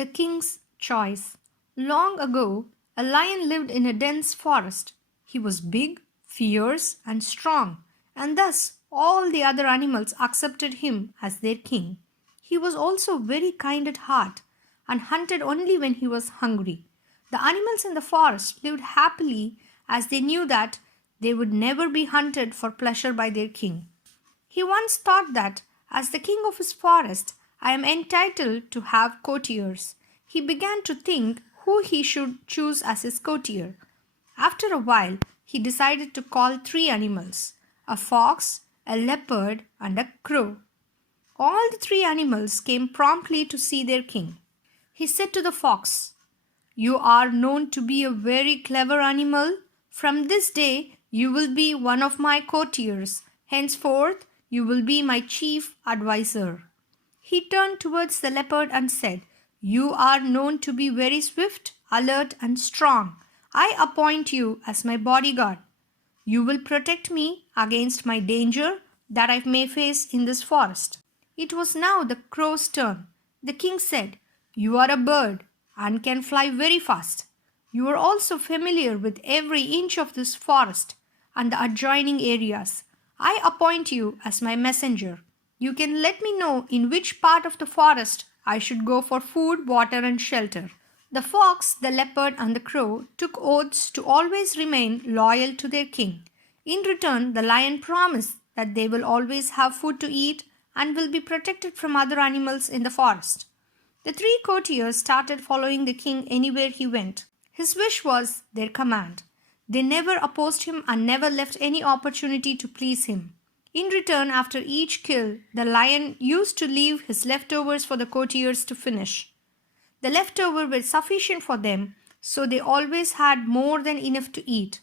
The King's Choice. Long ago, a lion lived in a dense forest. He was big, fierce, and strong, and thus all the other animals accepted him as their king. He was also very kind at heart and hunted only when he was hungry. The animals in the forest lived happily as they knew that they would never be hunted for pleasure by their king. He once thought that, as the king of his forest, I am entitled to have courtiers. He began to think who he should choose as his courtier. After a while, he decided to call three animals: a fox, a leopard, and a crow. All the three animals came promptly to see their king. He said to the fox, "You are known to be a very clever animal. From this day, you will be one of my courtiers. Henceforth, you will be my chief adviser." He turned towards the leopard and said, "You are known to be very swift, alert, and strong. I appoint you as my bodyguard. You will protect me against my danger that I may face in this forest." It was now the crow's turn. The king said, "You are a bird and can fly very fast. You are also familiar with every inch of this forest and the adjoining areas. I appoint you as my messenger. You can let me know in which part of the forest I should go for food, water, and shelter." The fox, the leopard, and the crow took oaths to always remain loyal to their king. In return, the lion promised that they will always have food to eat and will be protected from other animals in the forest. The three courtiers started following the king anywhere he went. His wish was their command. They never opposed him and never left any opportunity to please him. In return, after each kill, the lion used to leave his leftovers for the courtiers to finish. The leftovers were sufficient for them, so they always had more than enough to eat.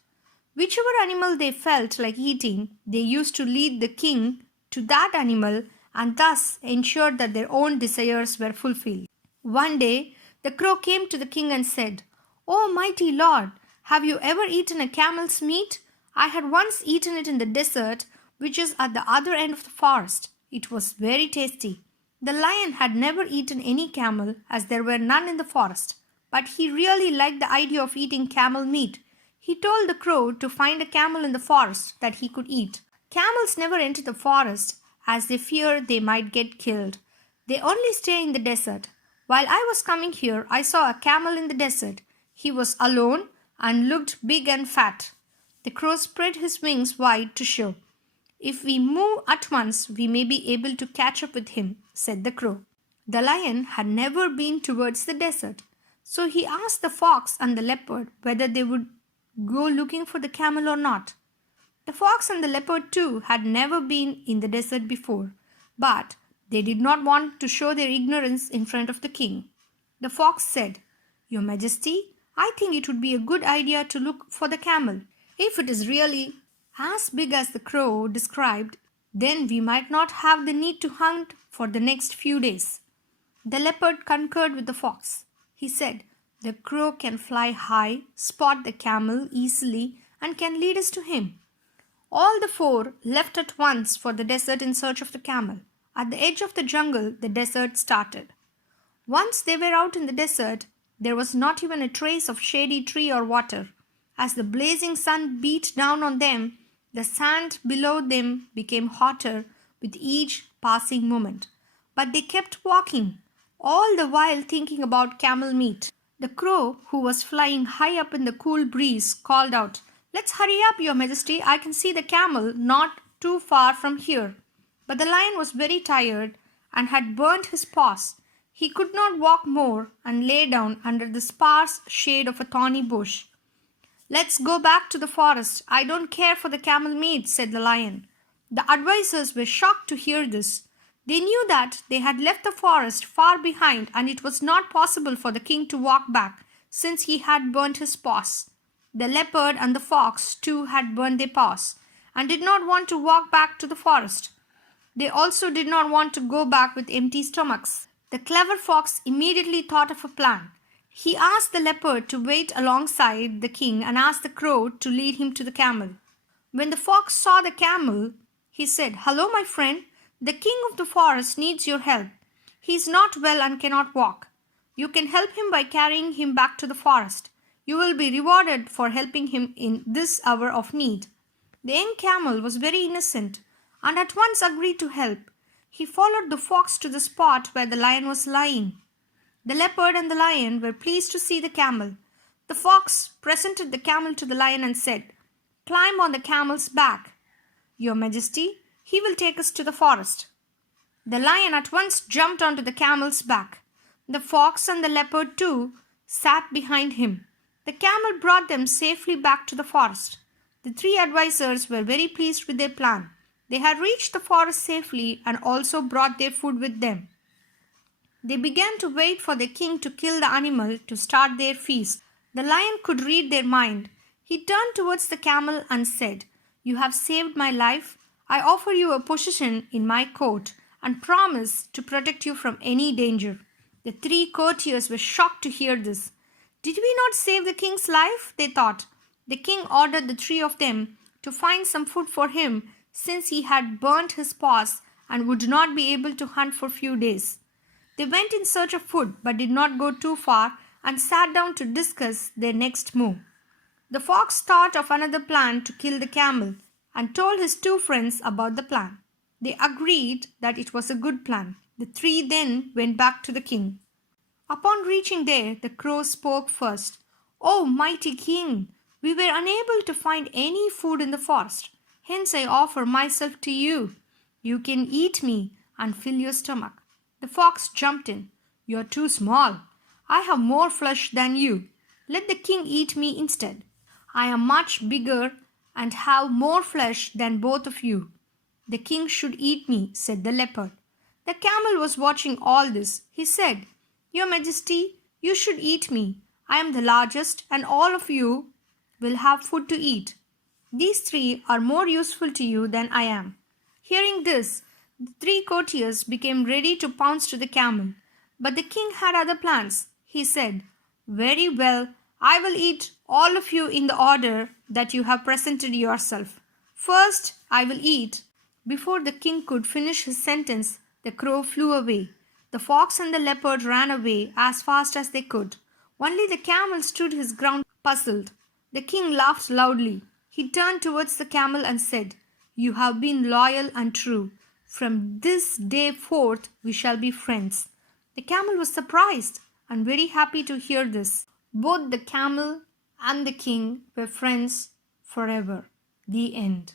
Whichever animal they felt like eating, they used to lead the king to that animal and thus ensured that their own desires were fulfilled. One day, the crow came to the king and said, "Oh, mighty lord, have you ever eaten a camel's meat? I had once eaten it in the desert, which is at the other end of the forest. It was very tasty." The lion had never eaten any camel as there were none in the forest, but he really liked the idea of eating camel meat. He told the crow to find a camel in the forest that he could eat. Camels never enter the forest as they fear they might get killed. They only stay in the desert. While I was coming here, I saw a camel in the desert. He was alone and looked big and fat. The crow spread his wings wide to show, "If we move at once, we may be able to catch up with him," said the crow. The lion had never been towards the desert, so he asked the fox and the leopard whether they would go looking for the camel or not. The fox and the leopard too had never been in the desert before, but they did not want to show their ignorance in front of the king. The fox said, "Your Majesty, I think it would be a good idea to look for the camel. If it is really as big as the crow described, then we might not have the need to hunt for the next few days." The leopard concurred with the fox. He said, "The crow can fly high, spot the camel easily, and can lead us to him." All the four left at once for the desert in search of the camel. At the edge of the jungle, the desert started. Once they were out in the desert, there was not even a trace of shady tree or water. As the blazing sun beat down on them, the sand below them became hotter with each passing moment. But they kept walking, all the while thinking about camel meat. The crow, who was flying high up in the cool breeze, called out, "Let's hurry up, Your Majesty. I can see the camel not too far from here." But the lion was very tired and had burnt his paws. He could not walk more and lay down under the sparse shade of a thorny bush. "Let's go back to the forest. I don't care for the camel meat," said the lion. The advisers were shocked to hear this. They knew that they had left the forest far behind and it was not possible for the king to walk back since he had burnt his paws. The leopard and the fox too had burned their paws and did not want to walk back to the forest. They also did not want to go back with empty stomachs. The clever fox immediately thought of a plan. He asked the leopard to wait alongside the king and asked the crow to lead him to the camel. When the fox saw the camel, he said, "Hello, my friend. The king of the forest needs your help. He is not well and cannot walk." You can help him by carrying him back to the forest. You will be rewarded for helping him in this hour of need." The young camel was very innocent and at once agreed to help. He followed the fox to the spot where the lion was lying. The leopard and the lion were pleased to see the camel. The fox presented the camel to the lion and said, "Climb on the camel's back, Your Majesty. He will take us to the forest." The lion at once jumped onto the camel's back. The fox and the leopard too sat behind him. The camel brought them safely back to the forest. The three advisors were very pleased with their plan. They had reached the forest safely and also brought their food with them. They began to wait for the king to kill the animal to start their feast. The lion could read their mind. He turned towards the camel and said, "You have saved my life. I offer you a position in my court and promise to protect you from any danger." The three courtiers were shocked to hear this. "Did we not save the king's life?" they thought. The king ordered the three of them to find some food for him since he had burnt his paws and would not be able to hunt for a few days. They went in search of food but did not go too far and sat down to discuss their next move. The fox thought of another plan to kill the camel and told his two friends about the plan. They agreed that it was a good plan. The three then went back to the king. Upon reaching there, the crow spoke first. "Oh, mighty king, we were unable to find any food in the forest. Hence I offer myself to you. You can eat me and fill your stomach." The fox jumped in. "You are too small. I have more flesh than you. Let the king eat me instead. I am much bigger and have more flesh than both of you." "The king should eat me," said the leopard. The camel was watching all this. He said, "Your Majesty, you should eat me. I am the largest and all of you will have food to eat. These three are more useful to you than I am." Hearing this, the three courtiers became ready to pounce to the camel. But the king had other plans. He said, "Very well, I will eat all of you in the order that you have presented yourself. First, I will eat." Before the king could finish his sentence, the crow flew away. The fox and the leopard ran away as fast as they could. Only the camel stood his ground puzzled. The king laughed loudly. He turned towards the camel and said, "You have been loyal and true. From this day forth we shall be friends." The camel was surprised and very happy to hear this. Both the camel and the king were friends forever. The end.